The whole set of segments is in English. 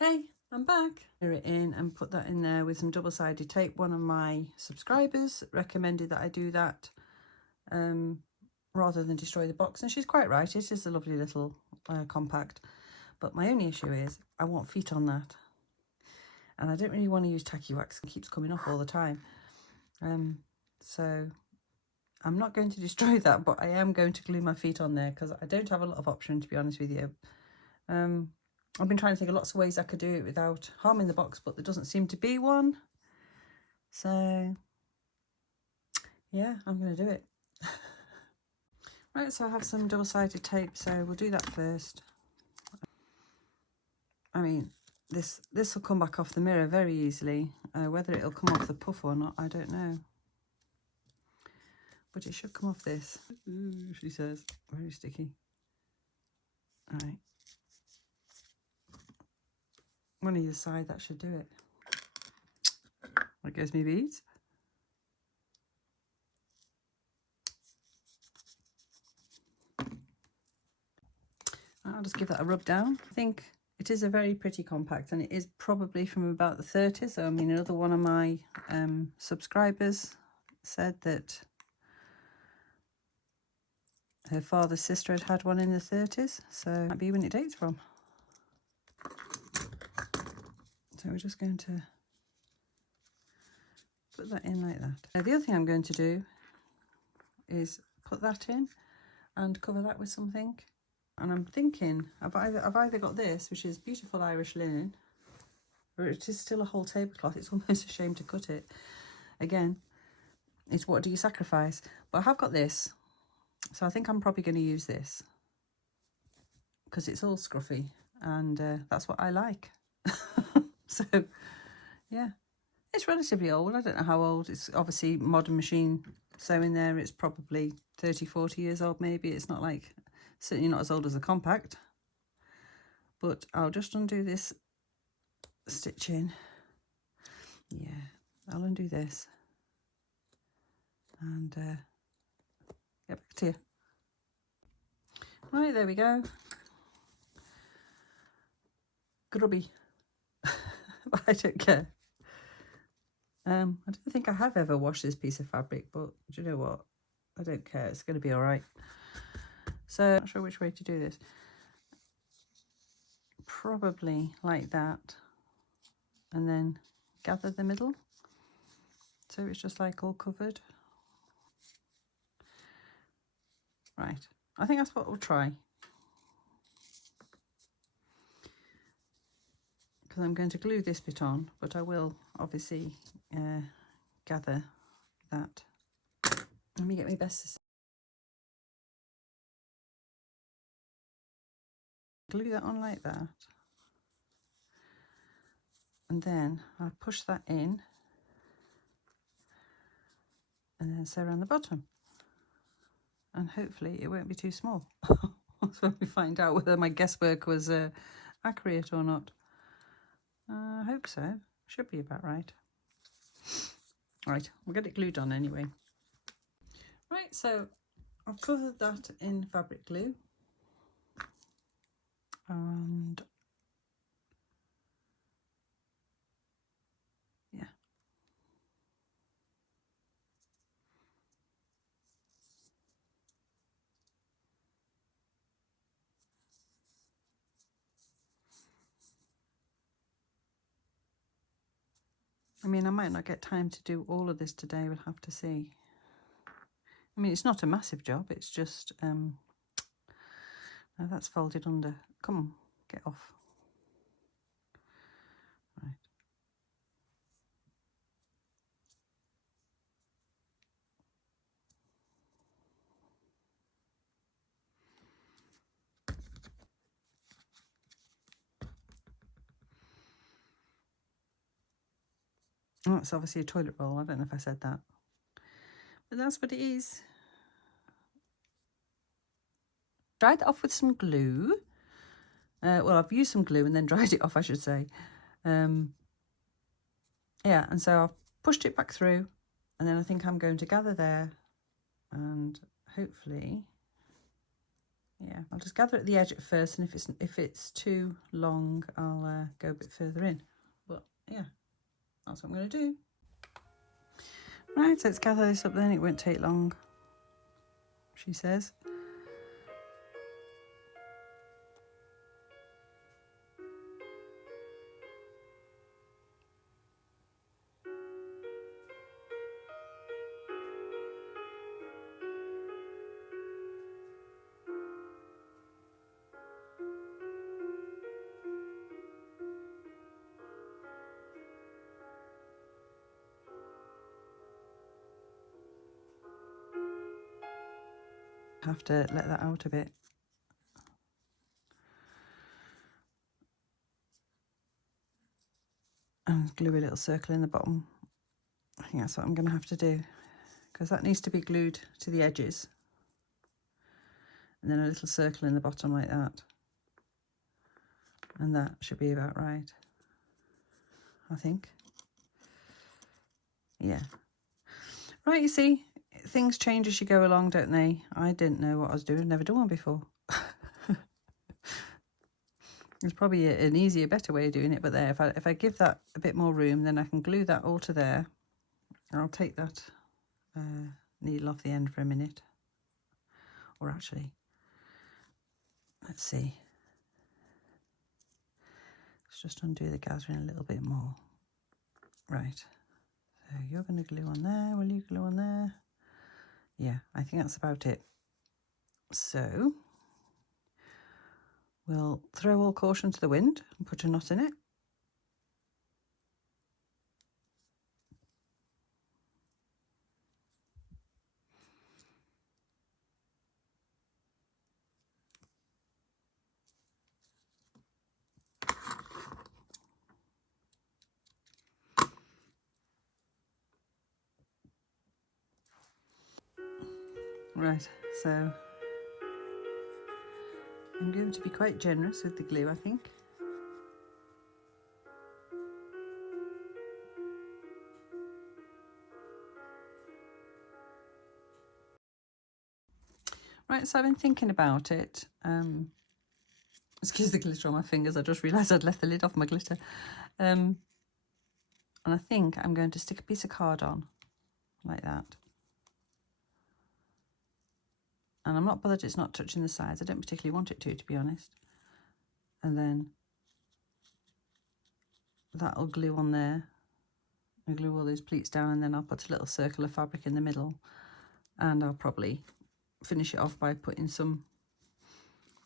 Hey, I'm back. Put it in and put that in there with some double-sided tape. One of my subscribers recommended that I do that rather than destroy the box, and she's quite right. It is a lovely little compact, but my only issue is I want feet on that, and I don't really want to use tacky wax. It keeps coming off all the time, so I'm not going to destroy that, but I am going to glue my feet on there because I don't have a lot of option, to be honest with you. I've been trying to think of lots of ways I could do it without harming the box, but there doesn't seem to be one. So, yeah, I'm going to do it. Right, so I have some double-sided tape, so we'll do that first. I mean, this will come back off the mirror very easily. Whether it'll come off the puff or not, I don't know. But it should come off this. Ooh, she says, very sticky. All right. One either side, that should do it. There goes my beads. I'll just give that a rub down. I think it is a very pretty compact, and it is probably from about the 30s. So, I mean, another one of my subscribers said that her father's sister had had one in the 30s. So it might be when it dates from. So we're just going to put that in like that. Now, the other thing I'm going to do is put that in and cover that with something. And I'm thinking, I've either got this, which is beautiful Irish linen, or it is still a whole tablecloth. It's almost a shame to cut it. Again, it's what do you sacrifice? But I have got this, so I think I'm probably going to use this because it's all scruffy, and that's what I like. So, yeah, it's relatively old. I don't know how old. It's obviously modern machine sewing there. It's probably 30, 40 years old maybe. It's not like... certainly not as old as a compact, but I'll just undo this stitching. Yeah, I'll undo this and get back to you. Right, there we go. Grubby, but I don't care. I don't think I have ever washed this piece of fabric, but do you know what? I don't care. It's going to be all right. So I'm not sure which way to do this. Probably like that, and then gather the middle so it's just like all covered. Right, I think that's what we'll try, because I'm going to glue this bit on, but I will obviously gather that. Let me get my best. Glue that on like that, and then I'll push that in and then sew around the bottom, and hopefully it won't be too small. So we find out whether my guesswork was accurate or not. I hope so. Should be about right. Right, we'll get it glued on anyway. Right, so I've covered that in fabric glue, and yeah, I mean, I might not get time to do all of this today, we'll have to see. I mean, it's not a massive job, it's just now that's folded under. Come on, get off. Right. Oh, it's obviously a toilet roll. I don't know if I said that, but that's what it is. Dried it off with some glue. Well, I've used some glue and then dried it off, I should say. Yeah, and so I've pushed it back through, and then I think I'm going to gather there and hopefully Yeah, I'll just gather at the edge at first, and if it's too long, I'll go a bit further in. But yeah, that's what I'm going to do. Right, so let's gather this up then. It won't take long, she says. Have to let that out a bit. And glue a little circle in the bottom. I think that's what I'm going to have to do, because that needs to be glued to the edges. And then a little circle in the bottom like that. And that should be about right, I think. Yeah. Right, you see, things change as you go along, don't they? I didn't know what I was doing, never done one before. There's probably an easier, better way of doing it, but there, if I give that a bit more room, then I can glue that all to there. I'll take that needle off the end for a minute. Or actually, let's see. Let's just undo the gathering a little bit more. Right, so you're going to glue on there, will you glue on there? Yeah, I think that's about it. So we'll throw all caution to the wind and put a knot in it. Right, so I'm going to be quite generous with the glue, I think. Right, so I've been thinking about it. Excuse the glitter on my fingers, I just realised I'd left the lid off my glitter. And I think I'm going to stick a piece of card on, like that. And I'm not bothered it's not touching the sides. I don't particularly want it to be honest. And then that'll glue on there. I'll glue all those pleats down, and then I'll put a little circle of fabric in the middle. And I'll probably finish it off by putting some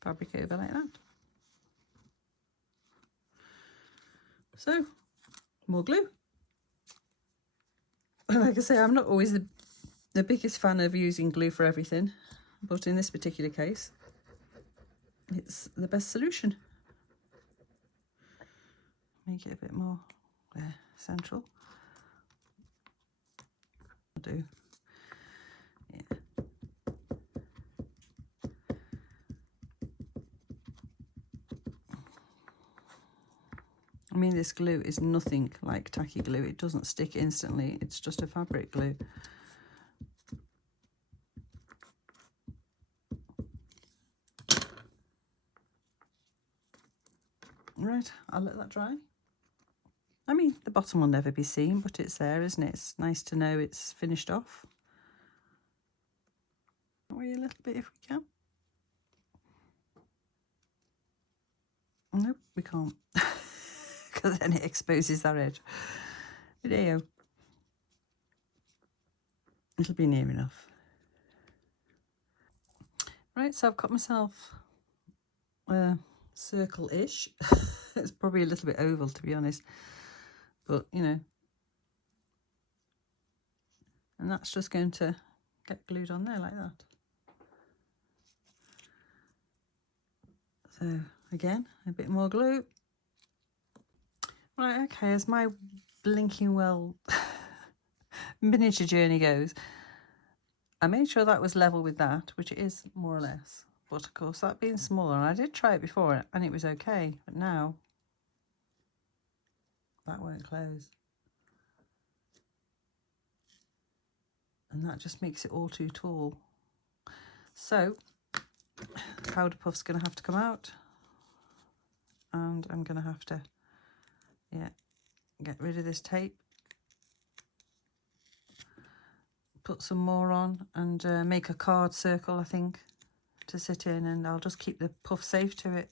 fabric over like that. So, more glue. Like I say, I'm not always the biggest fan of using glue for everything, but in this particular case, it's the best solution. Make it a bit more there, central. I'll do. Yeah. I mean, this glue is nothing like tacky glue. It doesn't stick instantly. It's just a fabric glue. Right, I'll let that dry. I mean, the bottom will never be seen, but it's there, isn't it? It's nice to know it's finished off. Wait a little bit if we can. Nope, we can't, because then it exposes that edge. But there you go. It'll be near enough. Right, so I've cut myself a circle-ish. It's probably a little bit oval, to be honest, but you know. And that's just going to get glued on there like that. So again, a bit more glue. Right, okay, as my blinking well miniature journey goes, I made sure that was level with that, which it is more or less. But of course, that being smaller, and I did try it before and it was okay, but now that won't close. And that just makes it all too tall. So powder puff's going to have to come out, and I'm going to have to, yeah, get rid of this tape, put some more on, and make a card circle, I think, to sit in, and I'll just keep the puff safe to it.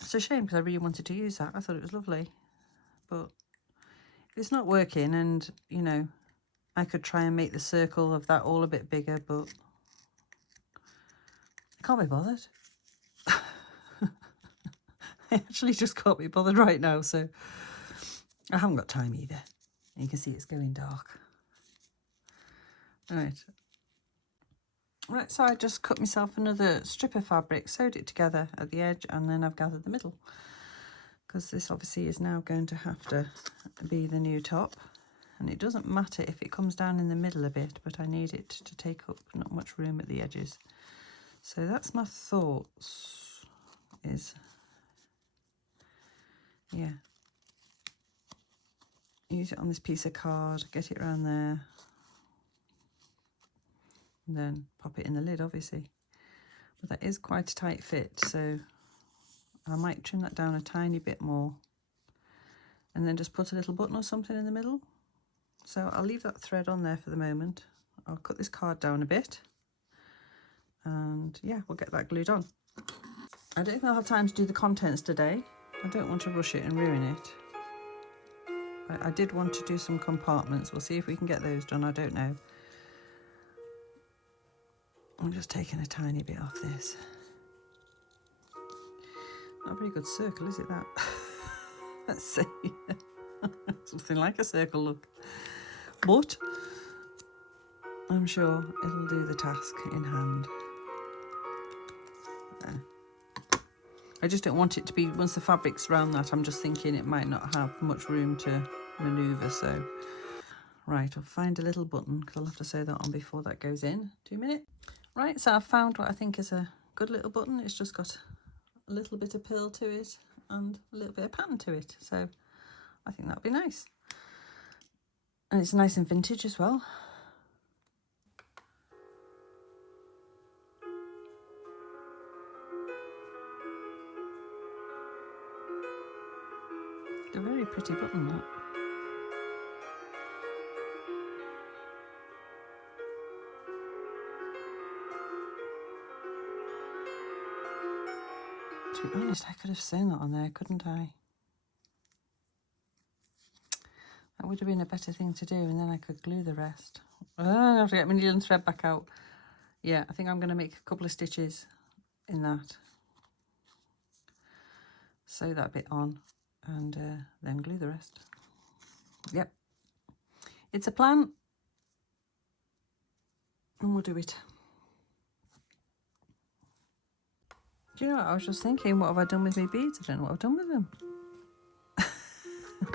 It's a shame because I really wanted to use that. I thought it was lovely, but it's not working, and you know, I could try and make the circle of that all a bit bigger, but I can't be bothered. I actually just can't be bothered right now, so I haven't got time either. You can see it's going dark. Right, so I just cut myself another strip of fabric, sewed it together at the edge, and then I've gathered the middle, because this obviously is now going to have to be the new top. And it doesn't matter if it comes down in the middle a bit, but I need it to take up not much room at the edges. So that's my thoughts, is, yeah, use it on this piece of card, get it around there, and then pop it in the lid, obviously. But that is quite a tight fit, so I might trim that down a tiny bit more, and then just put a little button or something in the middle. So I'll leave that thread on there for the moment. I'll cut this card down a bit, and yeah, we'll get that glued on. I don't think I'll have time to do the contents today. I don't want to rush it and ruin it. I did want to do some compartments. We'll see if we can get those done. I don't know. I'm just taking a tiny bit off this. Not a very good circle, is it, that? Let's see. Something like a circle, look. But I'm sure it'll do the task in hand. There. I just don't want it to be, once the fabric's around that, I'm just thinking it might not have much room to manoeuvre, so. Right, I'll find a little button, because I'll have to sew that on before that goes in. 2 minutes. Right, so I've found what I think is a good little button. It's just got a little bit of purl to it and a little bit of pattern to it, so I think that'd be nice. And it's nice and vintage as well. It's a very pretty button, that. To be honest, I could have sewn that on there, couldn't I? That would have been a better thing to do, and then I could glue the rest. Oh, I have to get my needle and thread back out. Yeah, I think I'm going to make a couple of stitches in that. Sew that bit on, and then glue the rest. Yep. It's a plan, and we'll do it. Do you know what I was just thinking? What have I done with my beads? I don't know what I've done with them.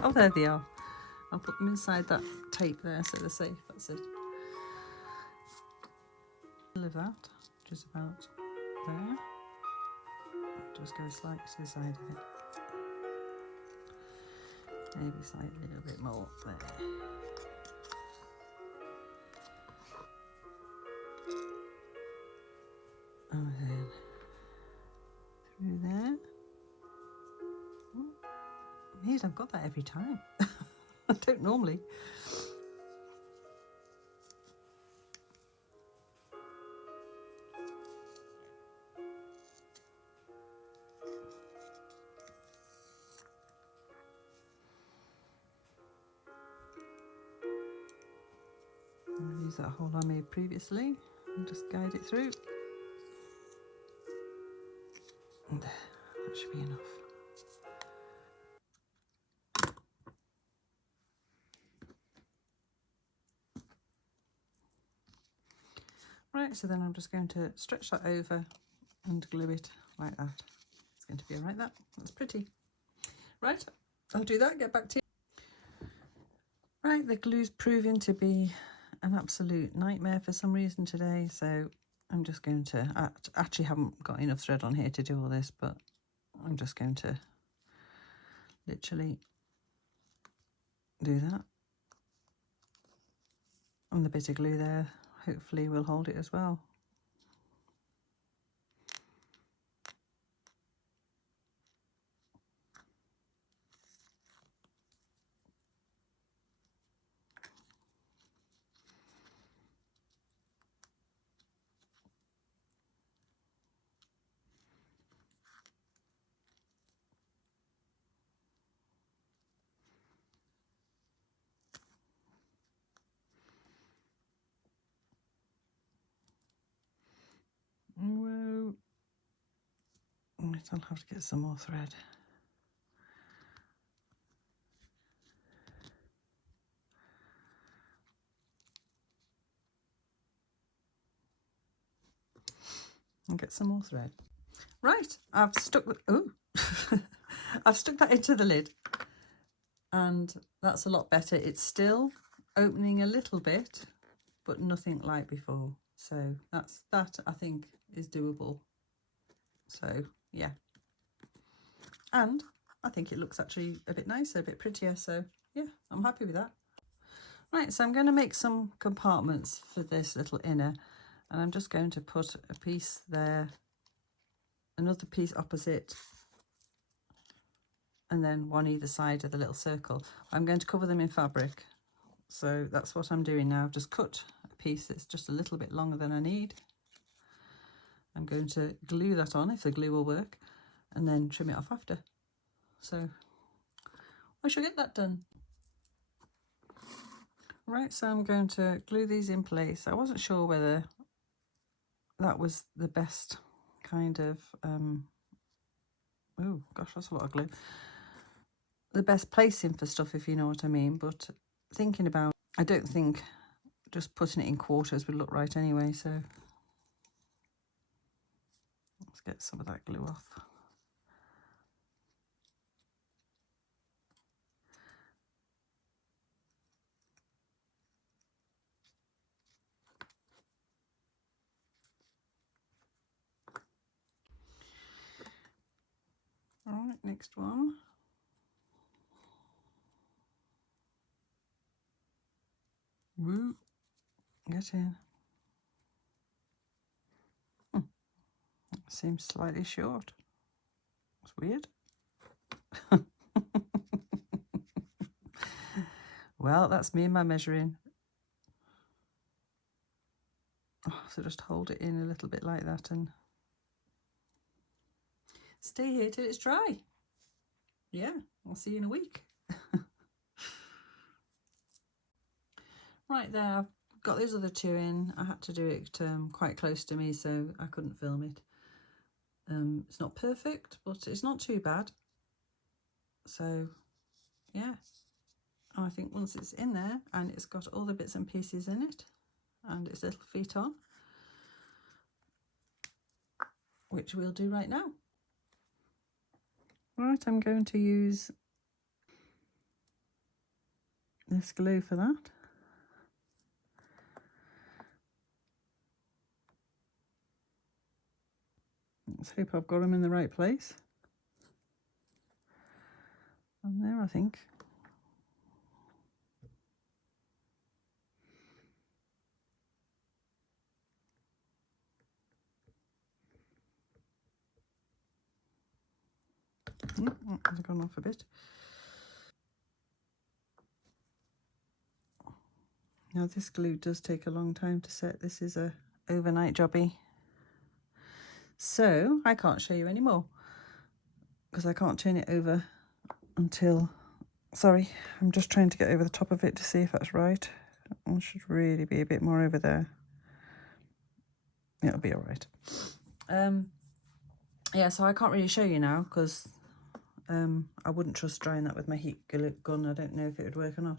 Oh, there they are. I'll put them inside that tape there so they're safe. That's it. Of that, which is about there. Just go slightly to the side of it. Maybe slightly a little bit more there. And then through there. Amazed I've got that every time. I don't normally. I'll use that hole I made previously and just guide it through. And there, that should be enough. Right, so then I'm just going to stretch that over and glue it like that. It's going to be like that. That's pretty. Right, I'll do that, get back to you. Right, the glue's proving to be an absolute nightmare for some reason today, so I'm just going to, I actually haven't got enough thread on here to do all this, but I'm just going to literally do that. And the bit of glue there hopefully will hold it as well. Right, I'll have to get some more thread. And get some more thread. Right, I've stuck I've stuck that into the lid, and that's a lot better. It's still opening a little bit, but nothing like before. So that I think is doable. So yeah, and I think it looks actually a bit nicer, a bit prettier. So yeah, I'm happy with that. Right, so I'm going to make some compartments for this little inner, and I'm just going to put a piece there, another piece opposite, and then one either side of the little circle. I'm going to cover them in fabric. So that's what I'm doing now. I've just cut a piece that's just a little bit longer than I need. I'm going to glue that on if the glue will work, and then trim it off after. So I shall get that done. Right, so I'm going to glue these in place. I wasn't sure whether that was the best kind of, oh gosh, that's a lot of glue. The best placing for stuff, if you know what I mean. But thinking about, I don't think just putting it in quarters would look right anyway. So let's get some of that glue off. All right, next one. Woo, get in. Seems slightly short. It's weird. Well, that's me and my measuring. Oh, so just hold it in a little bit like that and stay here till it's dry. Yeah, I'll see you in a week. Right there, I've got those other two in. I had to do it quite close to me, so I couldn't film it. It's not perfect, but it's not too bad. So yeah, and I think once it's in there and it's got all the bits and pieces in it and its little feet on, which we'll do right now. Right, I'm going to use this glue for that. Let's hope I've got them in the right place. And there, I think. It's gone off a bit. Now this glue does take a long time to set. This is a overnight jobby. So I can't show you anymore because I can't turn it over until, sorry, I'm just trying to get over the top of it to see if that's right. It should really be a bit more over there. It'll be all right. Yeah, so I can't really show you now because I wouldn't trust drying that with my heat gun. I don't know if it would work or not.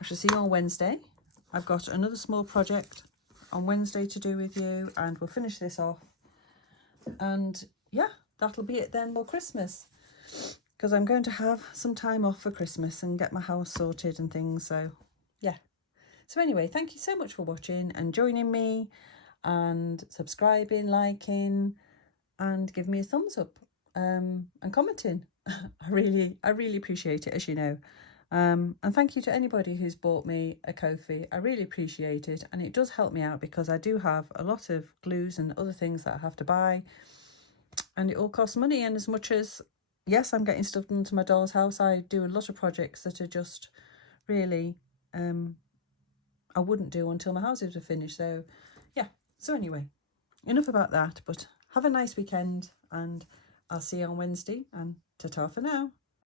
I shall see you on Wednesday. I've got another small project on Wednesday to do with you, and we'll finish this off. And yeah, that'll be it then for Christmas, because I'm going to have some time off for Christmas and get my house sorted and things. So yeah. So anyway, thank you so much for watching and joining me and subscribing, liking, and give me a thumbs up and commenting. I really appreciate it, as you know. And thank you to anybody who's bought me a Ko-fi. I really appreciate it, and it does help me out because I do have a lot of glues and other things that I have to buy, and it all costs money. And as much as, yes, I'm getting stuff done to my doll's house, I do a lot of projects that are just really I wouldn't do until my houses were finished. So yeah, so anyway, enough about that, but have a nice weekend, and I'll see you on Wednesday, and ta-ta for now.